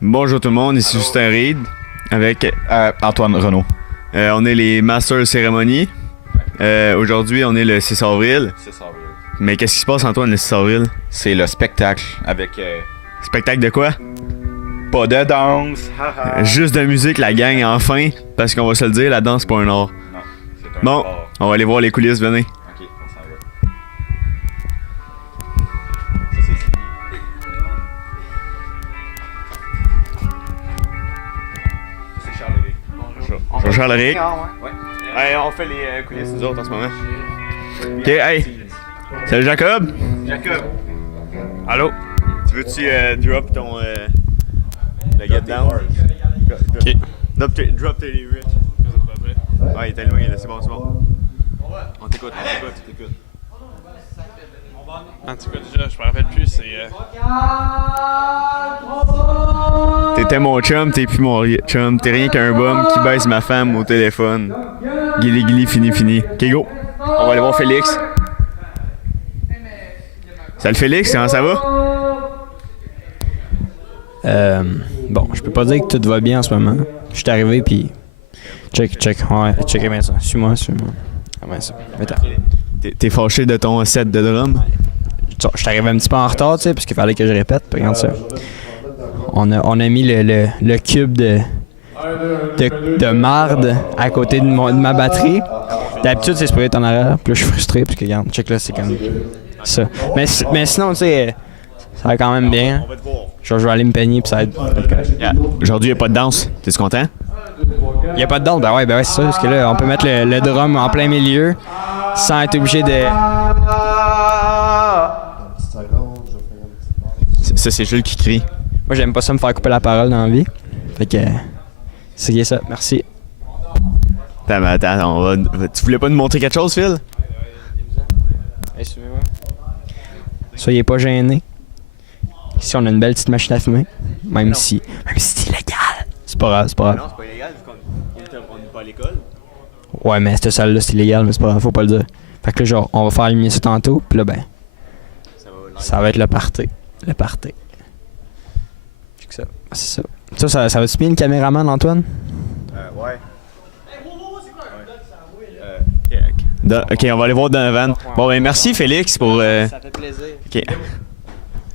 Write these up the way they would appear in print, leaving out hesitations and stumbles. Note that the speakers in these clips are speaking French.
Bonjour tout le monde, ici Justin Reed avec Antoine Renaud. on est les Masters Cérémonie. Aujourd'hui, on est le 6 avril. 6 avril. Mais qu'est-ce qui se passe, Antoine, le 6 avril? C'est le spectacle avec Spectacle de quoi? pas de danse. Juste de musique, la gang, enfin. Parce qu'on va se le dire, la danse, c'est pas un art. Non, c'est un Bon, sport. on va aller voir les coulisses, venez. Ok, on s'en va. Ça, c'est fini. Ça, c'est Charles-Éric. Bonjour Charles-Éric. Ouais. Hey, on fait les coulisses nous autres en ce moment. Ok, hey. Salut Jacob. Jacob. Allô. Tu veux-tu drop ton... le get down? Ok. Drop tes lyrics. Ouais, il est éloigné là, c'est bon, c'est bon. On t'écoute, on t'écoute. En tout cas, déjà, je me rappelle plus, c'est. T'étais mon chum, t'es plus mon chum. T'es rien qu'un bum qui baisse ma femme au téléphone. Guili guili, fini. Ok, go. On va aller voir Félix. Salut Félix, comment ça va? Bon, je peux pas dire que tout va bien en ce moment. Je suis arrivé puis. Check. Ouais, checkez bien ça. Suis-moi. Comment ça? Mettons. T'es fâché de ton set de drum? Je suis arrivé un petit peu en retard, tu sais, parce qu'il fallait que je répète. Puis regarde ça. On a mis le cube de marde à côté de ma batterie. D'habitude, c'est supposé être en arrière. Puis là, je suis frustré parce que, regarde, check là, c'est comme ça. Mais sinon, tu sais, ça va quand même bien. Je vais aller me peigner puis ça va être correct. Yeah. Aujourd'hui, il n'y a pas de danse. T'es-tu content? Il n'y a pas de danse? Ben ouais, c'est ça. Parce que là, on peut mettre le drum en plein milieu sans être obligé de... Ça, c'est Jules qui crie. Moi, j'aime pas ça me faire couper la parole dans la vie. Fait que... c'est ça. Merci. Attends, tu voulais pas nous montrer quelque chose, Phil? Hey, suivez-moi. Soyez pas gênés. Ici, on a une belle petite machine à fumer. Même si c'est illégal. C'est pas grave. Non, c'est pas illégal vu qu'on n'est pas à l'école. Ouais, mais cette salle-là, c'est illégal, mais c'est pas grave, faut pas le dire. Fait que là, genre, on va faire allumer ça tantôt, puis là, ben, ça va être le party. Le party. C'est ça. Ça va-tu bien le caméraman, Antoine? Ouais. Ok, on va aller voir Donovan. Bon, ben merci Félix pour... Ça fait plaisir.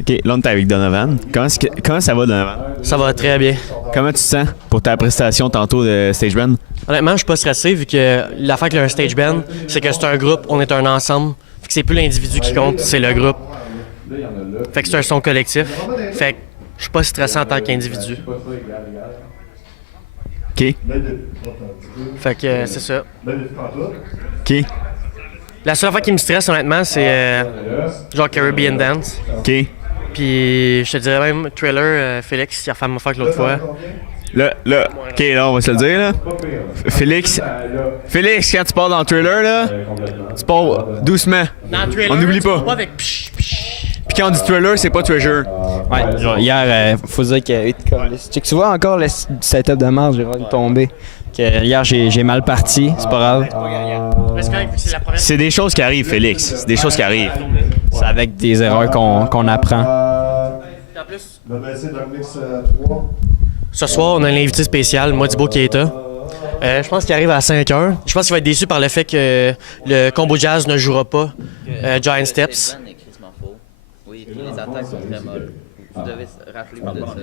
Ok, là on est avec Donovan. Comment ça va, Donovan? Ça va très bien. Comment tu te sens pour ta prestation tantôt de Stage Band? Honnêtement, je suis pas stressé vu que l'affaire avec un stage band, c'est que c'est un groupe, on est un ensemble. Fait que c'est plus l'individu qui compte, c'est le groupe. Fait que c'est un son collectif. Fait que je suis pas stressé en tant qu'individu. Ok. Fait que c'est ça. Ok. La seule affaire qui me stresse honnêtement, c'est genre Caribbean Dance. Ok. Puis je te dirais même Thriller, Félix, il a fait me faire que l'autre fois. Là, ok, là, on va se le dire, là. Félix, quand tu pars dans le trailer, là, tu pars doucement. Dans Thriller, On n'oublie tu pas. vas pas avec psh, psh. Puis quand on dit trailer, c'est pas treasure. Ouais, genre, hier, faut dire que... Tu vois encore le setup de marge, j'ai vraiment tombé. Que hier, j'ai mal parti, c'est pas grave. Mais c'est correct, vu que c'est la première. C'est des choses qui arrivent, Félix. C'est des choses qui arrivent. C'est avec des erreurs qu'on apprend. En plus, ce soir, on a un invité spécial, Modibo Keita. Je pense qu'il arrive à 5h. Je pense qu'il va être déçu par le fait que le combo jazz ne jouera pas Giant Steps. Oui, puis les attaques sont très molles. Vous devez rappeler de ça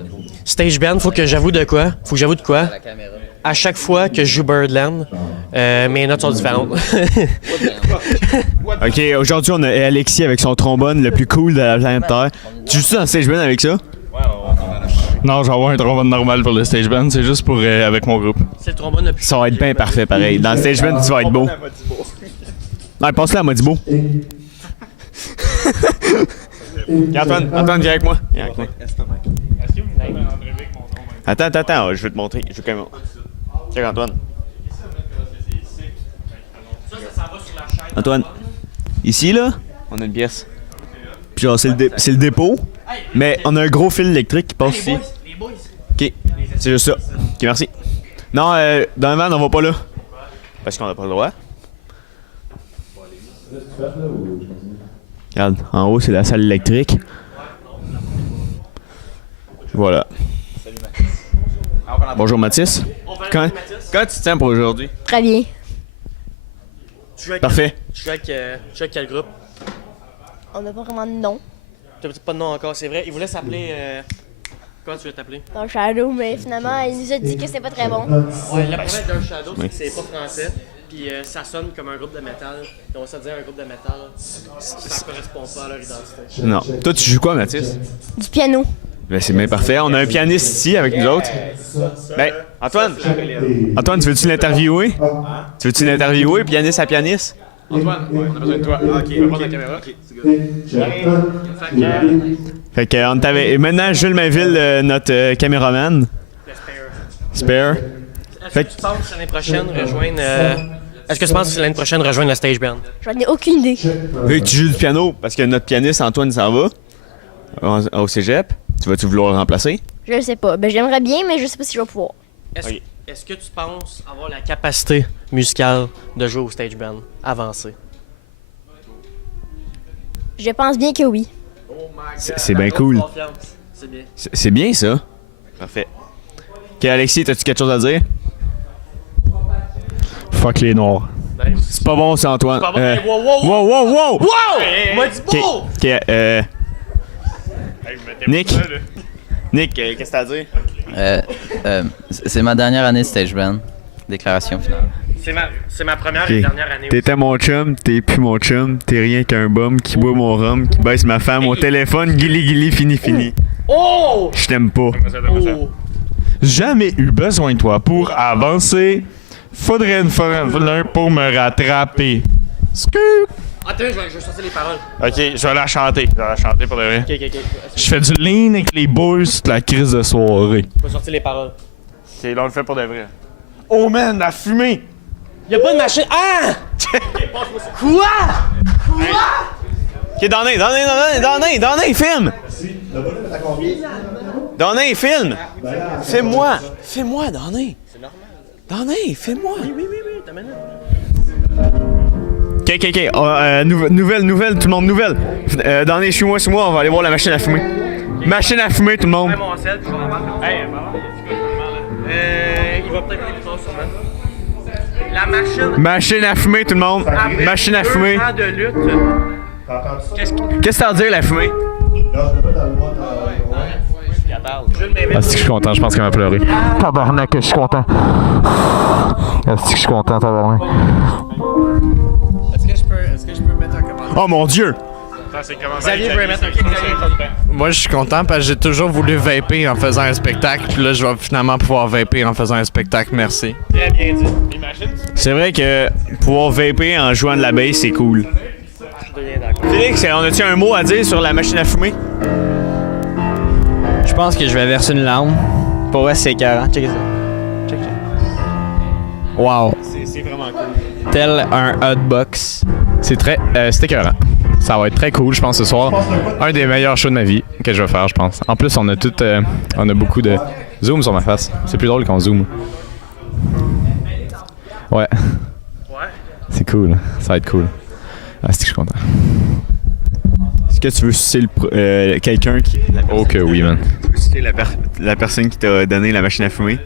Stage band, faut que j'avoue de quoi? à la caméra. À chaque fois que je joue Birdland, mes notes sont différentes. Ok, aujourd'hui, on a Alexis avec son trombone le plus cool de la planète Terre. Tu joues-tu dans Stage Band avec ça? Non, je vais avoir un trombone normal pour le stage band, c'est juste pour avec mon groupe. C'est le trombone le plus. Ça va être bien parfait, pareil. Dans le Stage Band, tu vas être beau. Ouais, passe-le à Modibo. Antoine, viens avec moi. Attends, je vais te montrer. Je veux quand même... Check Antoine. Antoine, ici là, on a une pièce. Puis genre, c'est le dépôt, mais on a un gros fil électrique qui passe ici. Ok, c'est juste ça. Ok, merci. Non, dans le van, on va pas là. Parce qu'on n'a pas le droit. Regarde, en haut, c'est la salle électrique. Voilà. Bonjour Mathis. Comment tu te sens pour aujourd'hui? Très bien. Tu joues avec Parfait. Tu joues avec quel groupe? On n'a pas vraiment de nom Tu n'as pas de nom encore, c'est vrai. Il voulait s'appeler. Comment tu veux t'appeler? dans Shadow, mais finalement, il nous a dit que c'était pas très bon. Ouais, le problème d'un Shadow, c'est que c'est pas français. Puis ça sonne comme un groupe de métal. Et on va se dire un groupe de métal, ça correspond pas à leur identité. Non. Toi, tu joues quoi, Mathis? Du piano. Ben, c'est bien parfait. On a un pianiste ici avec nous autres. Ben, Antoine! Antoine, tu veux-tu l'interviewer? Tu veux-tu l'interviewer, pianiste à pianiste? Antoine, on a besoin de toi. Ok, on va prendre la caméra. Ok, c'est good. Fait que, on t'avait. Et maintenant, Jules Mainville, notre caméraman. Spare. Est-ce que tu penses que l'année prochaine rejoindre. Est-ce que tu penses que l'année prochaine rejoindre la stage band? J'en ai aucune idée. Vu que tu joues du piano, parce que notre pianiste Antoine s'en va au cégep, tu vas-tu vouloir le remplacer? Je le sais pas. Ben, j'aimerais bien, mais je sais pas si je vais pouvoir. Ok. Est-ce que tu penses avoir la capacité musicale de jouer au stage band avancé? Je pense bien que oui. C'est bien cool. C'est bien. C'est bien ça. Parfait. Ok, Alexis, t'as-tu quelque chose à dire? Fuck les noirs. C'est pas bon, ça, Antoine. Pas bon, hey, wow, wow, wow, wow, wow! Wow! M'a dit Ok, beau! ok, Nick? Nick, qu'est-ce que t'as à dire? C'est ma dernière année de stage band. Déclaration finale. C'est ma première et dernière année. T'étais mon chum, t'es plus mon chum, t'es rien qu'un bum qui boit mon rhum, qui baisse ma femme au téléphone, guili, fini. Oh! Je t'aime pas. Oh! Jamais eu besoin de toi pour avancer. Faudrait une formule pour me rattraper. Scoop! Attends, je vais sortir les paroles. Ok, je vais la chanter. Je vais la chanter pour de vrai. Ok. Je fais du lean avec les boys toute la crise de soirée. Je vais sortir les paroles. Ok, là on le fait pour de vrai. Oh man, la fumée! Y'a pas de machine. Ah! Quoi? Ok, Donné, filme! Donné, filme! Fais-moi, Donné! C'est normal. Donné, fais-moi! Oui, t'as minute. Ok. Nouvelle, tout le monde, nouvelle. Donné, suis-moi, on va aller voir la machine à fumer. Machine à fumer, tout le monde. Mon sel, je vais en vendre. Hey, il va peut-être venir plus tard, sûrement. La machine. Machine à fumer, tout le monde. Machine à fumer. 2 ans de lutte. Qu'est-ce que ça veut dire, la fumée? Ah, c'est que je suis content, je pense qu'elle m'a pleuré. Tabarnak, je suis content. Ah, c'est que je suis content, tabarnak. Est-ce que je peux mettre un commentaire? Oh mon Dieu! Xavier veut mettre un commentaire. Moi, je suis content parce que j'ai toujours voulu vaper en faisant un spectacle. Puis là, je vais finalement pouvoir vaper en faisant un spectacle. Merci. Très bien dit. Imagine. C'est vrai que pouvoir vaper en jouant de la bass, c'est cool. Félix, on a-tu un mot à dire sur la machine à fumer? Je pense que je vais verser une larme. Pour vrai, c'est écœurant. Check ça. Check. Wow. C'est vraiment cool. Tel un hotbox. C'est écœurant. Ça va être très cool, je pense, ce soir. Un des meilleurs shows de ma vie que je vais faire, je pense. En plus, on a beaucoup de zoom sur ma face. C'est plus drôle qu'on zoom. Ouais. C'est cool. Ça va être cool. Ah, c'est que je suis content. Est-ce que tu veux sucer quelqu'un qui... Oh que oui, man. Tu veux sucer la personne qui t'a donné la machine à fumer?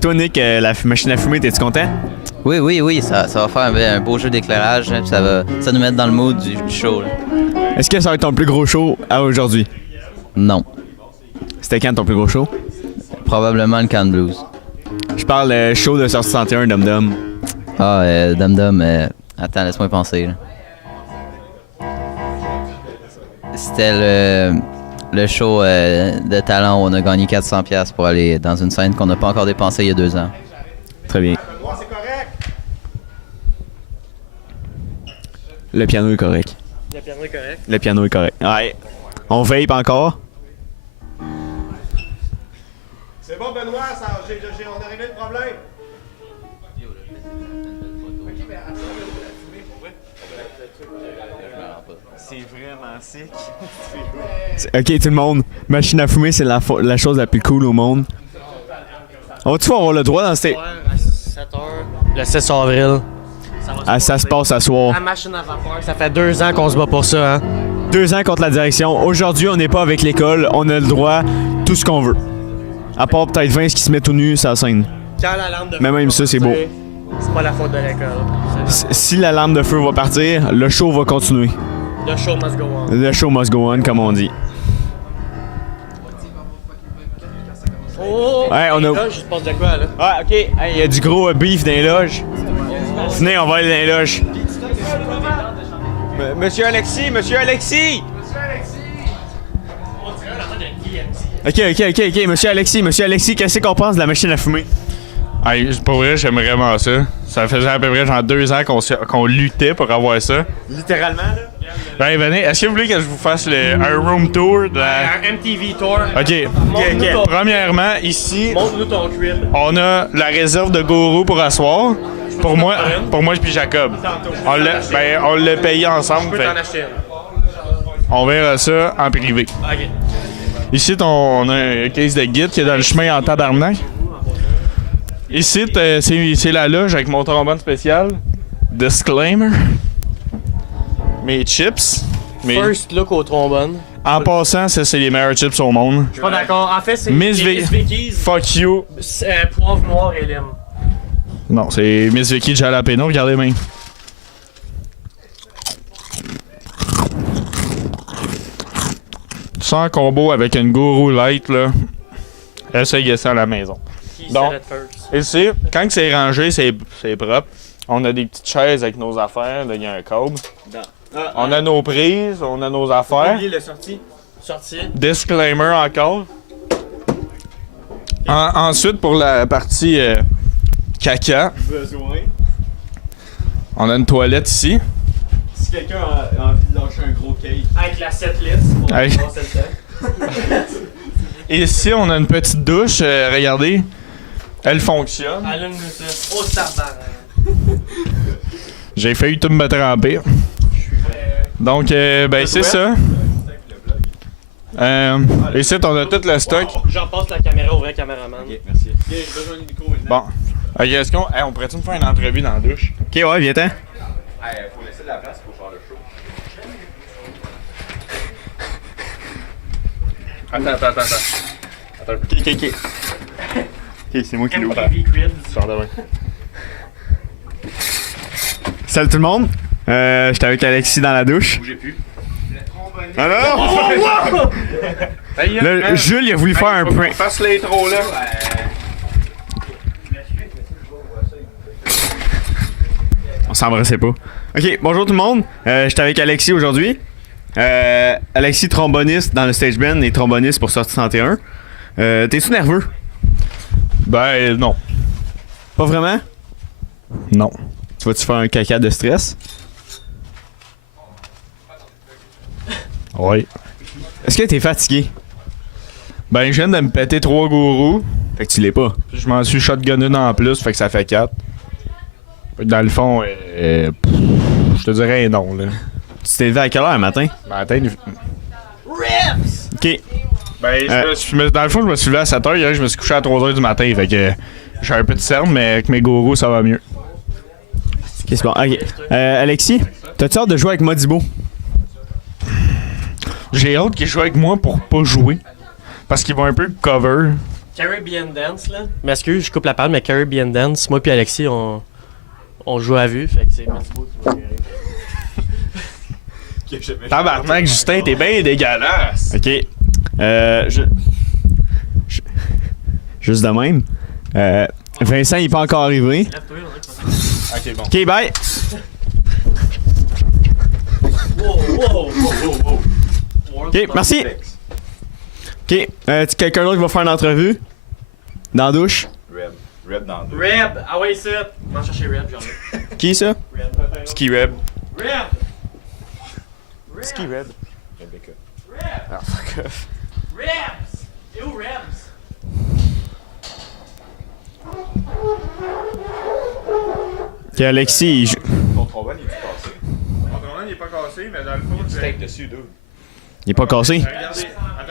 Toi, Nick, la machine à fumer, t'es-tu content? Oui, ça va faire un beau jeu d'éclairage. Hein, ça va nous mettre dans le mood du show. Là. Est-ce que ça va être ton plus gros show à aujourd'hui? Non. C'était quand ton plus gros show? Probablement le Can Blues. Je parle show de 61 Dum Dum. Ah, Dum Dum, attends, laisse-moi penser. Là. C'était le show de talent où on a gagné 400$ pour aller dans une scène qu'on n'a pas encore dépensée il y a 2 ans. Très bien. Le piano est correct. Le piano est correct. Ouais. On vape encore? C'est bon, Benoît, on a réglé le problème. C'est vraiment sick. Ok, tout le monde. Machine à fumer, c'est la chose la plus cool au monde. On va-tu avoir le droit dans cette... À 7h, le 6 avril, Ça se passe à soir. La machine à vapeur, ça fait 2 ans qu'on se bat pour ça, hein. 2 ans contre la direction. Aujourd'hui, on n'est pas avec l'école. On a le droit tout ce qu'on veut. À part peut-être Vince qui se met tout nu sur la scène. Quand la lampe de Mais feu même va ça, c'est partir, beau. C'est pas la faute de l'école. Si la lampe de feu va partir, le show va continuer. The show must go on. Le show must go on, comme on dit. Oh! Ouais, on a- Là, je te passe de quoi, là? Ah, ok. Il y a du gros beef dans les loges. Venez, on va aller dans les loges. Monsieur Alexis, Monsieur Alexis! Ok, Monsieur Alexis, qu'est-ce qu'on pense de la machine à fumer? Hey, pour vrai, j'aime vraiment ça. Ça faisait à peu près genre 2 ans qu'on luttait pour avoir ça. Littéralement, là? Ben, venez, est-ce que vous voulez que je vous fasse un room tour de la... Un MTV tour. Ok. Montre-nous ton- Premièrement, ici, Montre-nous ton crib. on a la réserve de gourou pour asseoir. Pour moi puis Jacob. On l'a payé ensemble. Tu peux fait- t'en acheter une. on verra ça en privé. Ok. Ici, on a un case de guide qui est dans le chemin en tabarnak. Ici, c'est la loge avec mon trombone spécial. Disclaimer. Mes chips. First look au trombone. En passant, ça, c'est les meilleurs chips au monde. Je suis pas d'accord. En fait, c'est Miss les Miss Vicky's, Fuck you. poivre noir et lime. Non, c'est Miss Vicky Jalapeno, regardez même. Sans combo avec une gourou light, là. Essayez ça à la maison. Qui Donc, said it first? ici, quand c'est rangé, c'est propre. On a des petites chaises avec nos affaires. Là, il y a un câble. On a nos prises, on a nos affaires. le sorti. Sorti. Disclaimer encore. Ensuite, pour la partie caca, Besoin. on a une toilette ici. Si quelqu'un a envie de lâcher un gros cake. Avec la setlist. Pour Avec- passer le temps. Ici, on a une petite douche. Regardez, elle fonctionne. Allume-nous ça. Oh, tabarnak. J'ai failli tout me tremper. Donc, ben, c'est ça. Ici, on a tout le stock. J'en passe la caméra au vrai caméraman. Merci. J'ai besoin du micro maintenant. Bon. Ok, est-ce qu'on on pourrait-tu me faire une entrevue dans la douche? Ok, ouais, viens-ten. Faut laisser de la place pour faire le show. Attends. Ok. Ok, c'est moi qui l'ouvre. MTV Cribs. Sors de loin. Salut tout le monde. J'étais avec Alexis dans la douche. Bougez plus. Alors? Là, Jules, il a voulu faire un prank. Fasse l'intro, là. On s'embrassait pas. Ok, bonjour tout le monde. J'étais avec Alexis aujourd'hui. Alexis, tromboniste dans le stage band et tromboniste pour Sortie 31. T'es-tu nerveux? Ben, non. Pas vraiment? Non. Tu vas-tu faire un caca de stress? Oui. Est-ce que t'es fatigué? Ben, je viens de me péter 3 gourous. Fait que tu l'es pas. Puis je m'en suis shotgunné en plus, fait que ça fait 4. Fait que dans le fond, je te dirais non, là. Tu t'es levé à quelle heure le matin? Matin, Ok. ben, dans le fond, je me suis levé à 7h, hier, je me suis couché à 3h du matin, fait que j'ai un peu de cerne, mais avec mes gourous, ça va mieux. Ok, c'est bon. Ok. Alexis, t'as-tu hâte de jouer avec Modibo? J'ai hâte qu'ils jouent avec moi pour pas jouer. Parce qu'ils vont un peu cover. Caribbean Dance, là. M'excuse, je coupe la parole, mais Caribbean Dance, moi puis Alexis, on joue à vue, fait que c'est Modibo qui va gérer. Tabarnak, Justin, t'es bien dégueulasse. Ok. Juste de même. Vincent, il est pas encore arrivé. Ok, bon. Ok, bye. Ok, merci. Ok, quelqu'un d'autre qui va faire une entrevue? Dans la douche? Reb dans deux. Reb! Ah ouais, c'est. On va chercher Reb, j'en ai. Qui ça? Ski Reb. Reb! Ski Reb. Rebecca. Ah, fuck off. Rebs! Et où Rebs? Ok, Alexis, il joue. Ton trombone, il est cassé. Mon drone, il est pas cassé, mais dans le fond, Du tape dessus, deux. Il est pas cassé.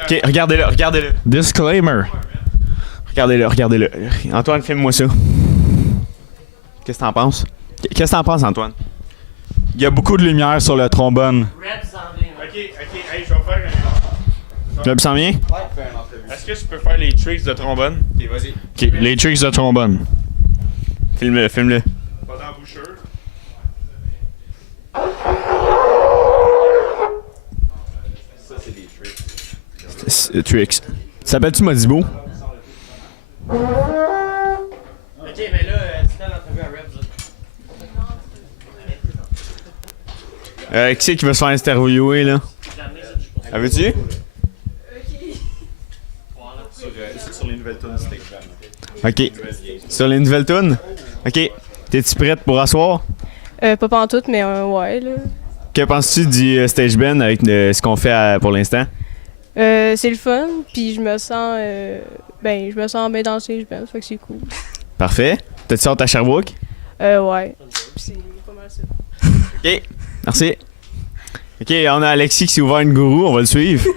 Ok, regardez-le, regardez-le. Disclaimer. Regardez-le. Antoine, filme-moi ça. Qu'est-ce que t'en penses? Qu'est-ce que t'en penses, Antoine? Il y a beaucoup de lumière sur le trombone. Ok, hey, je vais faire. Là, s'en vient? Est-ce que je peux faire les tricks de trombone? Ok, vas-y. Ok, les tricks de trombone. Filme-le, filme-le. Pas dans la bouchure. Tricks. S'appelles-tu Modibo? Ok, mais là, tu as l'entrevue à Rebs. Qui c'est qui veut se faire interviewer, là? Avais-tu? Sur les nouvelles tunes, c'était Ok. Sur les nouvelles tunes? Ok. T'es-tu prête pour asseoir? Pas pantoute, mais ouais, là. Que penses-tu du stage band avec ce qu'on fait pour l'instant? C'est le fun, puis je me sens bien dans le stage band, fait que c'est cool. Parfait. T'as-tu hâte à Sherbrooke? Ouais. C'est pas mal ça. Ok. Merci. Ok, on a Alexis qui s'est ouvert une gourou, on va le suivre.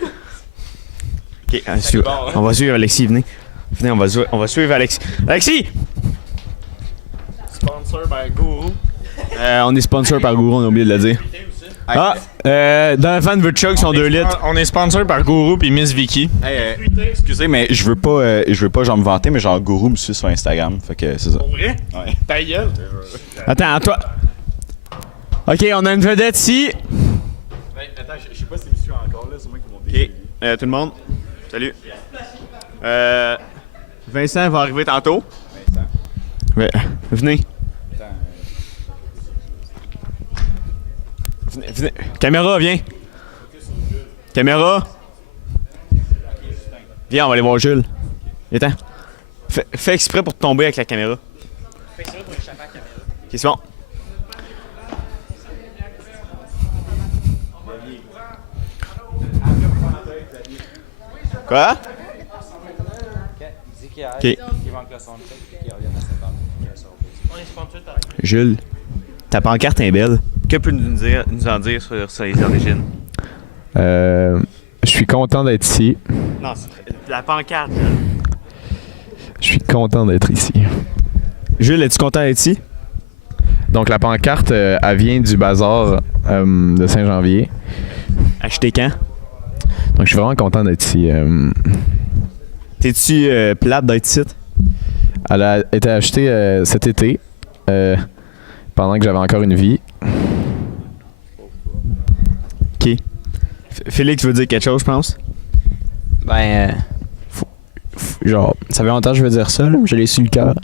Ok, on va suivre Alexis, venez. Venez, on va suivre Alexis. Alexis! Sponsor by Guru. On est sponsor par Gourou, on a oublié de le dire. Ah, Donovan veut chug son 2 litres. On est sponsor par Guru puis Miss Vicky. Hey, excusez, mais je veux pas genre me vanter, mais genre Gourou me suit sur Instagram. Fait que c'est ça. Pour vrai? Ouais. Ta gueule. Attends, toi. Ok, on a une vedette ici. Attends, je sais pas si je suis encore là, c'est moi qui m'ont dit. Ok, tout le monde. Salut. Vincent va arriver tantôt. Ouais, venez. Venez. Caméra, viens. Caméra. Viens, on va aller voir Jules. Viens-t'en. Fais exprès pour te tomber avec la caméra. Fais exprès pour échapper à la caméra. Ok, c'est bon. Quoi? Ok. On est sponsor par Jules, ta pancarte est belle. Que peux-tu nous en dire sur ses origines? Je suis content d'être ici. Non, la pancarte. Je suis content d'être ici. Jules, es-tu content d'être ici? Donc la pancarte, elle vient du bazar de Saint-Janvier. Acheté quand? Donc je suis vraiment content d'être ici. T'es-tu plate d'être ici? Elle a été achetée cet été, pendant que j'avais encore une vie. Ok. Félix veut dire quelque chose, je pense? Ben, genre, ça fait longtemps que je veux dire ça, là, je l'ai su le cœur.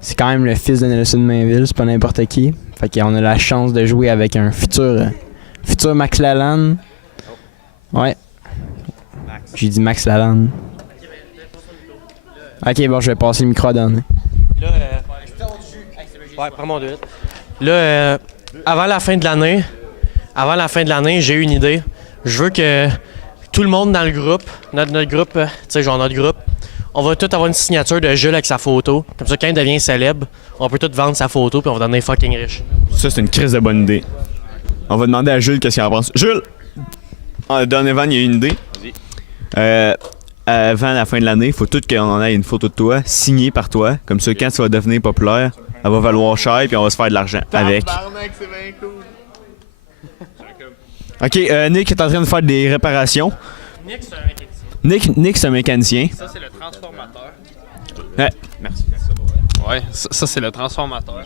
C'est quand même le fils de Nelson Mainville, c'est pas n'importe qui. Fait qu'on a la chance de jouer avec un futur Max Lalanne. Ouais. J'ai dit Max Lalanne. Ok, bon, je vais passer le micro à Dan. Là, ouais, prends mon 2 litres. Là, avant la fin de l'année, j'ai eu une idée. Je veux que tout le monde dans le groupe, notre groupe, tu sais, genre notre groupe, on va tous avoir une signature de Jules avec sa photo. Comme ça, quand il devient célèbre, on peut tous vendre sa photo puis on va devenir fucking riche. Ça, c'est une crise de bonne idée. On va demander à Jules qu'est-ce qu'il en pense. Jules! Donovan, il y a une idée. Avant la fin de l'année, il faut tout qu'on en ait une photo de toi, signée par toi. Comme ça, quand tu vas devenir populaire, elle va valoir cher puis on va se faire de l'argent avec. C'est bien cool. Ok, Nick est en train de faire des réparations. Nick, c'est un mécanicien. Nick, c'est un mécanicien. Ça, c'est le transformateur. Ouais, merci. Ouais, ça c'est le transformateur.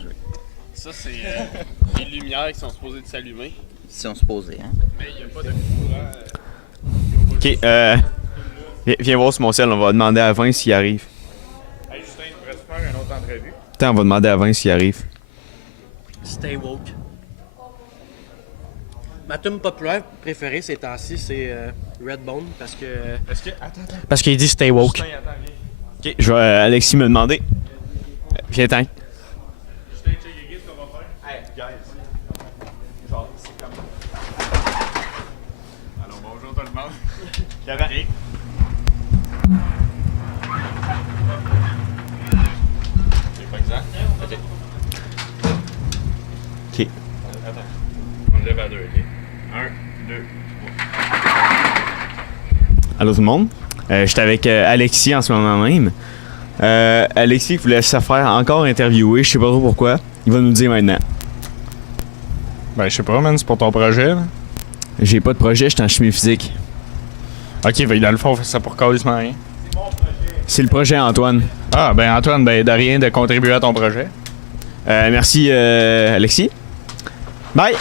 Ça, c'est les lumières qui sont supposées de s'allumer. Si on se posait, hein. Mais il n'y a pas de courant. Ok, viens voir sur mon cell, on va demander à Vince s'il arrive. Hey Justin, pourrais-tu faire une autre entrevue? Attends, on va demander à Vince s'il arrive. Stay woke. Ma tune populaire préférée ces temps-ci, c'est Redbone parce que. Est-ce que. Attends. Parce qu'il dit Stay woke. Justin, attends, viens. Ok, je vais Alexis me demander. Viens-t'en. Justin, check ce qu'on va faire. Hey, guys. Genre, c'est comme. Alors, bonjour tout le monde. Ok. C'est pas exact? Ok. Ok. Attends. On le lève à 2, ok? 1, 2, 3. Allô tout le monde? J'étais avec Alexis en ce moment même. Alexis voulait se faire encore interviewer, je sais pas trop pourquoi. Il va nous le dire maintenant. Ben, je sais pas, man, c'est pour ton projet, là. J'ai pas de projet, je suis en chimie physique. Ok, ben, dans le fond, on fait ça pour carrément rien. C'est le projet Antoine. Ah, ben, Antoine, ben, de rien de contribuer à ton projet. Merci Alexis. Bye!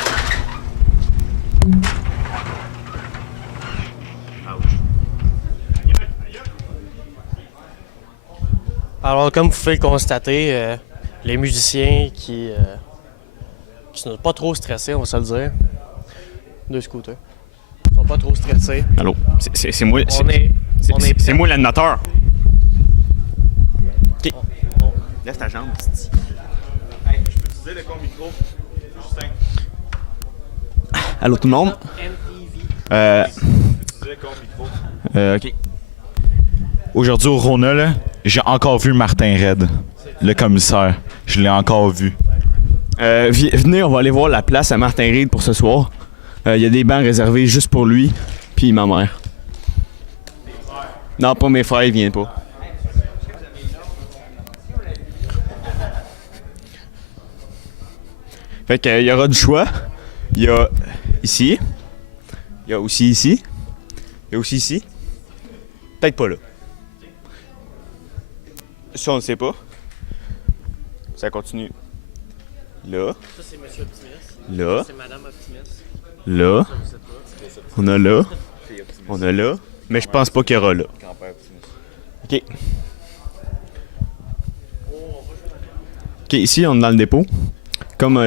Alors, comme vous pouvez le constater, les musiciens qui sont pas trop stressés, on va se le dire. Deux scooters. Ils sont pas trop stressés. Allô? C'est moi. C'est moi l'animateur. Ok. Lève ta jambe. Hey, je peux utiliser le micro? Justin. Allô tout le monde? Ok. Aujourd'hui au Rona, là, j'ai encore vu Martin Red, le commissaire. Je l'ai encore vu. Venez, on va aller voir la place à Martin Reed pour ce soir. Il y a des bancs réservés juste pour lui, puis ma mère. Non, pas mes frères, ils viennent pas. Fait qu'il y aura du choix. Il y a ici. Il y a aussi ici. Il y a aussi ici. Peut-être pas là. Ça, on ne sait pas. Ça continue. Là. Ça, c'est Monsieur Optimiste. Là. C'est Madame Optimiste. Là. Ça, je sais pas. On a là. On a là. Mais je pense pas qu'il y aura là. OK. OK, ici, on est dans le dépôt. Comme...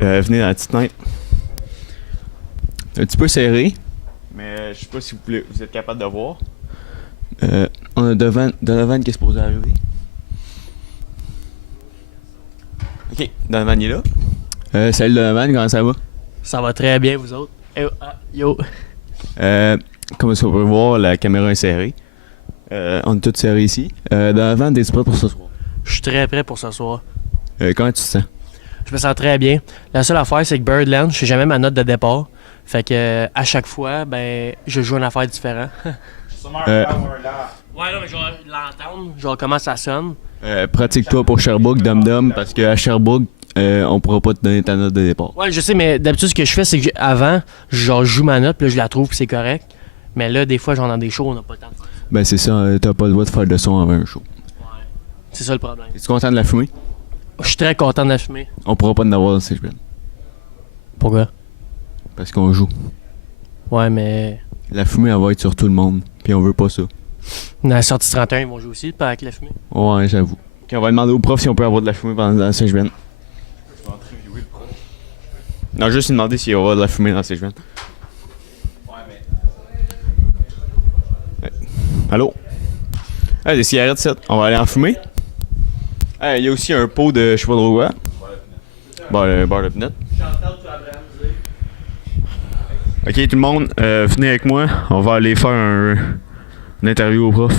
venez dans la petite fenêtre. Un petit peu serré. Mais je sais pas si vous êtes capable de voir. On a Donovan qui est supposé arriver. Ok, Donovan il est là. Salut Donovan, comment ça va? Ça va très bien, vous autres. Yo. Comme ça, on peut voir, la caméra est serrée. On est tous serrés ici. Donovan, t'es-tu prêt pour ce soir? Je suis très prêt pour ce soir. Comment tu te sens? Je me sens très bien. La seule affaire, c'est que Birdland, je sais jamais ma note de départ. Fait que à chaque fois, ben, je joue une affaire différente. Ouais, non, mais je vais l'entendre, genre comment ça sonne. Pratique-toi pour Sherbrooke, Dum-Dum, parce qu'à Sherbrooke, on pourra pas te donner ta note de départ. Ouais, je sais, mais d'habitude, ce que je fais, c'est que avant, genre, je joue ma note, puis là, je la trouve, puis c'est correct. Mais là, des fois, genre, dans des shows, on n'a pas le temps de faire ça. Ben, c'est ça, t'as pas le droit de faire de son avant un show. Ouais. C'est ça le problème. Es-tu content de la fumer? Je suis très content de la fumer. On pourra pas en avoir dans ces semaines. Pourquoi? Parce qu'on joue. Ouais, mais. La fumée, elle va être sur tout le monde, puis on veut pas ça. Dans la sortie 31, ils vont jouer aussi, pas avec la fumée. Ouais, j'avoue. Ok, on va demander au prof si on peut avoir de la fumée pendant la Saint-Juvennes. Non, juste lui demander s'il y aura de la fumée dans Saint-Juvennes. Ouais. Allô? Ah, des cigarettes, ça. On va aller en fumer. Ah, il y a aussi un pot de je sais pas trop quoi. Bar de pinot. Ok, tout le monde, venez avec moi. On va aller faire une interview au prof.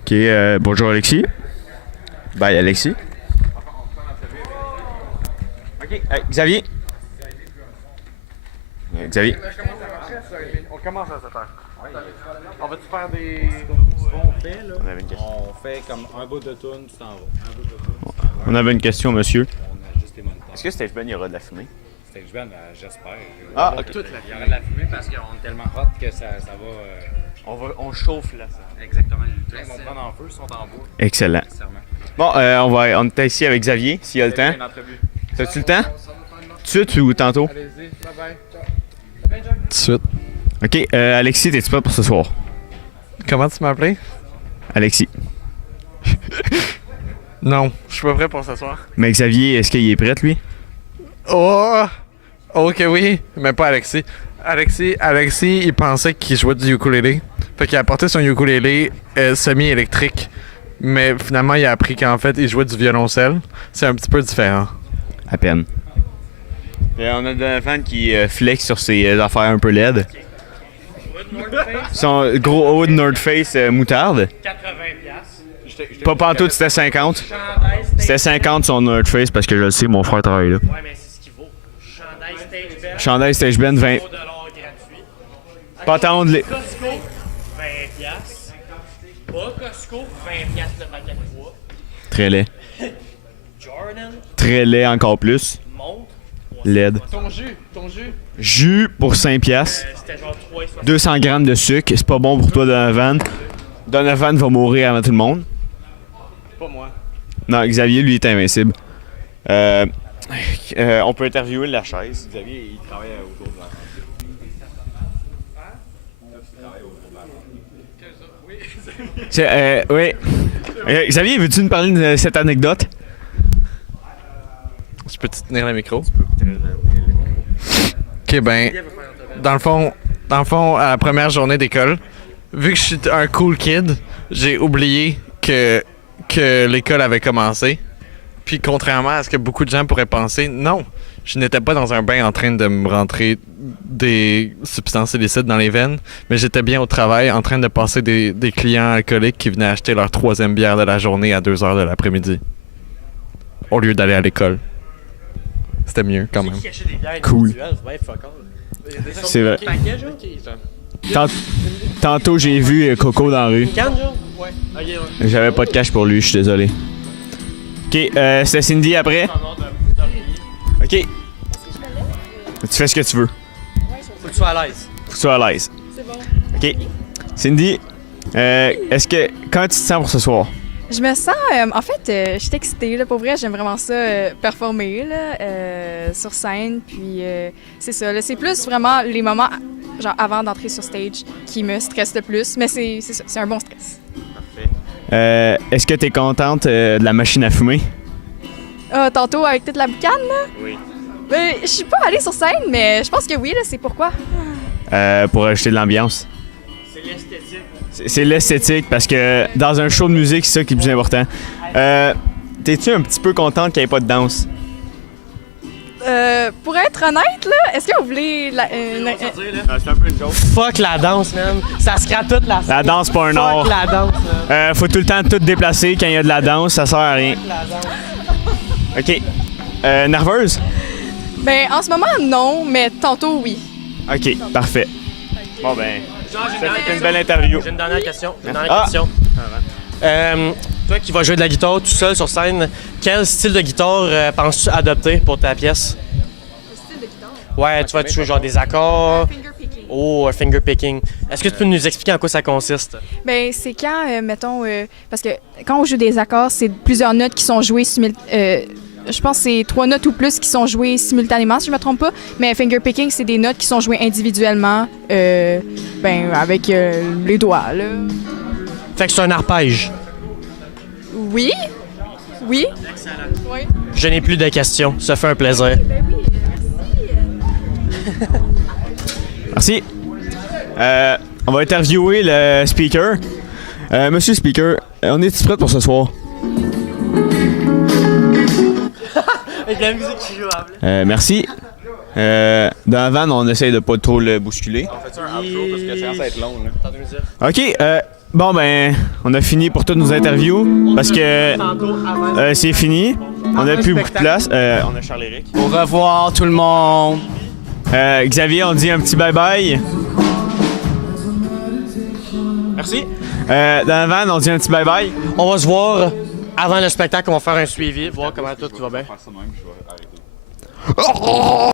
Ok, bonjour Alexis. Bye Alexis. Ok, Xavier. Xavier. On commence à 7 heures. On va-tu faire des... Ce qu'on fait, là, On avait une question. on fait comme un bout de tourne, tu t'en vas. Un bout de tourne. On avait une question, monsieur. On ajuste les moniteurs. Est-ce que Stage Ben, il y aura de la fumée? Stage band, j'espère. Ah, ok. Il y aura de la fumée parce qu'on est tellement hot que ça va... On chauffe là. Exactement. Les trains vont prendre en feu, sont en bois. Excellent. Nécessairement. Bon, on est ici avec Xavier, s'il y a le temps. T'as-tu le temps? Tout de suite ou tantôt? Allez-y, bye-bye. Tout de suite. Ok, Alexis, t'es-tu prêt pour ce soir? Comment tu m'appelais? Alexis. Non, je suis pas prêt pour ce soir. Mais Xavier, est-ce qu'il est prêt, lui? Oh! Ok, oui, mais pas Alexis. Alexis, il pensait qu'il jouait du ukulélé. Fait qu'il a apporté son ukulélé semi-électrique. Mais finalement, il a appris qu'en fait, il jouait du violoncelle. C'est un petit peu différent. À peine. Et on a Donovan qui flex sur ses affaires un peu LED. Son gros haut de North Face moutarde. 80$. Pas pantoute, c'était 50. C'était 50 son North Face parce que je le sais, mon frère travaille là. Ouais, mais c'est ce qu'il vaut. Chandail Stage Ben. Chandail Stage Ben, 20. $20 gratuit. Pantalon de lait. Costco, 20$. Pas Costco, 20$ le paquet de poids. Très laid. Jordan, Très laid encore plus. montre. LED. Ton jus. Jus pour 5$. C'était genre 3,60. 200 grammes de sucre. C'est pas bon pour toi, Donovan. Donovan va mourir avant tout le monde. Pas moi. Non, Xavier, lui, est invincible. On peut interviewer la chaise. Xavier, il travaille autour de la oui. Xavier, veux-tu nous parler de cette anecdote? Je peux te tenir le micro? Ok, ben, dans le fond, à la première journée d'école, vu que je suis un cool kid, j'ai oublié que l'école avait commencé. Puis contrairement à ce que beaucoup de gens pourraient penser, non, je n'étais pas dans un bain en train de me rentrer des substances illicites dans les veines, mais j'étais bien au travail en train de passer des clients alcooliques qui venaient acheter leur 3e bière de la journée à 2h de l'après-midi. Au lieu d'aller à l'école. C'était mieux quand même. Cool. C'est vrai. Tantôt, j'ai vu Coco dans la rue. J'avais pas de cash pour lui, je suis désolé. Ok, c'est Cindy après. Ok. Tu fais ce que tu veux. Faut que tu sois à l'aise. Faut que tu sois à l'aise. C'est bon. Ok. Cindy, comment tu te sens pour ce soir? Je me sens, en fait, je suis excitée, là, pour vrai, j'aime vraiment ça, performer, là, sur scène, puis c'est ça, là, c'est plus vraiment les moments, genre, avant d'entrer sur stage qui me stressent le plus, mais c'est ça, c'est un bon stress. Est-ce que tu es contente de la machine à fumer? Tantôt, avec toute la boucane, là? Oui. Ben, je suis pas allée sur scène, mais je pense que oui, là, c'est pourquoi. Pour ajouter de l'ambiance. C'est l'esthétique. C'est l'esthétique, parce que dans un show de musique, c'est ça qui est le plus important. T'es-tu un petit peu contente qu'il n'y ait pas de danse? Pour être honnête, là, est-ce que vous voulez... C'est un peu une joke. Fuck la danse, man. Ça se crée toute la La danse, pas un art. Fuck la danse, man. Faut tout le temps tout déplacer quand il y a de la danse, ça sert à rien. Fuck la danse. OK. Nerveuse? Ben, en ce moment, non, mais tantôt, oui. OK, parfait. Bon, ben, c'était une belle interview. J'ai une dernière question. Question. Toi qui vas jouer de la guitare tout seul sur scène, quel style de guitare penses-tu adopter pour ta pièce? Le style de guitare? Ouais, tu vas jouer genre des accords. Finger picking. Oh, un finger picking. Est-ce que tu peux nous expliquer en quoi ça consiste? Ben, c'est quand, mettons, parce que quand on joue des accords, c'est plusieurs notes qui sont jouées je pense que c'est 3 notes ou plus qui sont jouées simultanément, si je me trompe pas. Mais finger picking, c'est des notes qui sont jouées individuellement, ben, avec les doigts, là. Fait que c'est un arpège. Oui. Oui. Excellent. Oui. Je n'ai plus de questions. Ça fait un plaisir. Ben oui, Merci. merci. On va interviewer le speaker. Monsieur Speaker, on est-tu prêt pour ce soir? Avec la musique qui joue. Merci. Dans la vanne, on essaye de pas trop le bousculer. On fait un outro parce que ça commence à être long, là. OK, bon ben, on a fini pour toutes nos interviews parce que c'est fini. On a plus beaucoup de place. On a Charles-Éric. Au revoir tout le monde. Xavier, on dit un petit bye-bye. Merci. Dans la vanne, on dit un petit bye-bye. On va se voir avant le spectacle. On va faire un suivi, voir comment tout va bien.